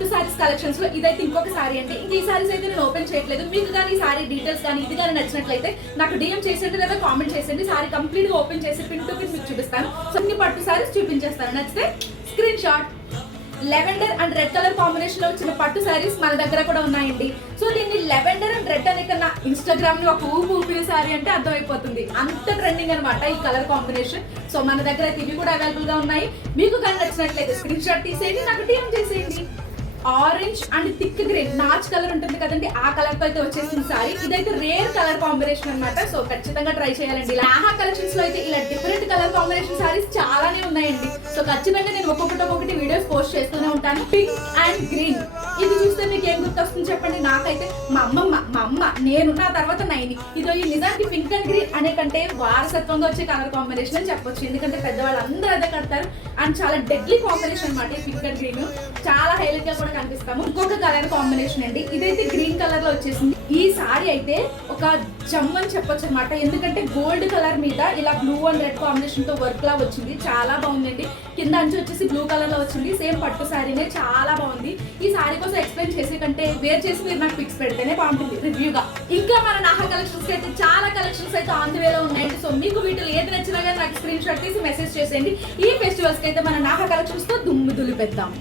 పట్టు సారీస్ కలెక్షన్స్ లో ఇదైతే ఇంకొక సారీ అండి. ఇంక ఈ సారీస్ అయితే నేను ఓపెన్ చేయట్లేదు. మీకు కానీ ఈ సారీ డీటెయిల్స్ కానీ ఇది కానీ నచ్చినట్లయితే నాకు డిఎం చేసేది లేదా కామెంట్ చేసేయండి. సారీ కంప్లీట్ గా ఓపెన్ చేసి పిన్ టు పిన్ మీకు చూపిస్తాను. సో అన్ని పట్టు సారీస్ చూపించేస్తాను. నచ్చితే screen shot. Lavender and red colour combination లో వచ్చిన పట్టు సారీస్ మన దగ్గర కూడా ఉన్నాయండి. సో దీన్ని లెవెండర్ అండ్ రెడ్ అనే కన్నా ఇన్స్టాగ్రామ్ లో ఒక ఊపిన సారీ అంటే అర్థమైపోతుంది. అంత ట్రెండింగ్ అనమాట ఈ కలర్ కాంబినేషన్. సో మన దగ్గర ఇవి కూడా అవైలబుల్ గా ఉన్నాయి. మీకు కానీ నచ్చినట్లయితే స్క్రీన్ షాట్ తీసేయండి, నాకు డిఎం చేసేయండి. Orange and thick green notch colour ఉంటుంది కదండి, ఆ కలర్ తో అయితే వచ్చేసింది సారీ. ఇదైతే రేర్ కలర్ కాంబినేషన్ అనమాట. సో ఖచ్చితంగా ట్రై చేయాలండి. లాహా కలెక్షన్స్ లో అయితే ఇలా డిఫరెంట్ కలర్ కాంబినేషన్ సారీస్ చాలానే ఉన్నాయండి. సో ఖచ్చితంగా నేను ఒక్కొక్కటి వీడియోస్ పోస్ట్ చేస్తూనే ఉంటాను. పింక్ అండ్ గ్రీన్ ఇది చూస్తే మీకు ఏం గుర్తొస్తుంది చెప్పండి? నాకైతే మా అమ్మ నేను నా తర్వాత నైని. ఇదో ఈ నిజానికి పింక్ అండ్ గ్రీన్ అనే కంటే వారసత్వంగా వచ్చే కలర్ కాంబినేషన్ అని చెప్పొచ్చు. ఎందుకంటే పెద్దవాళ్ళు అందరూ అదే కడతారు అండ్ చాలా డెడ్లీ కాంబినేషన్ అనమాట ఈ పింక్ అండ్ గ్రీన్. చాలా హైలైట్ గా కూడా కనిపిస్తాము. ఇంకొక కలర్ కాంబినేషన్ అండి, ఇదైతే గ్రీన్ కలర్ లో వచ్చేసింది. ఈ సారీ అయితే ఒక జమ్ అని చెప్పొచ్చు అనమాట. ఎందుకంటే గోల్డ్ కలర్ మీద ఇలా బ్లూ అండ్ రెడ్ కాంబినేషన్ తో వర్క్ లా వచ్చింది. చాలా బాగుందండి. కింద అంచు వచ్చేసి బ్లూ కలర్ లో వచ్చింది. సేమ్ పట్టు సారీనే, చాలా బాగుంది. ఈ సారీ కోసం ఎక్స్ప్లెయిన్ చేసే కంటే వేర్ చేసి మీరు నాకు పిక్స్ పెడితేనే బాగుంటుంది రివ్యూగా. ఇంకా మన నాహా కలెక్షన్స్ అయితే చాలా కలెక్షన్స్ అయితే ఆన్ ది వేలో ఉన్నాయండి. సో మీకు వీటిలో ఏది నచ్చినా కానీ నాకు స్క్రీన్ షాట్ తీసి మెసేజ్ చేసేయండి. ఈ ఫెస్టివల్స్ కి అయితే మన నాహా కలెక్షన్స్ తో దుమ్ము దులిపేద్దాం.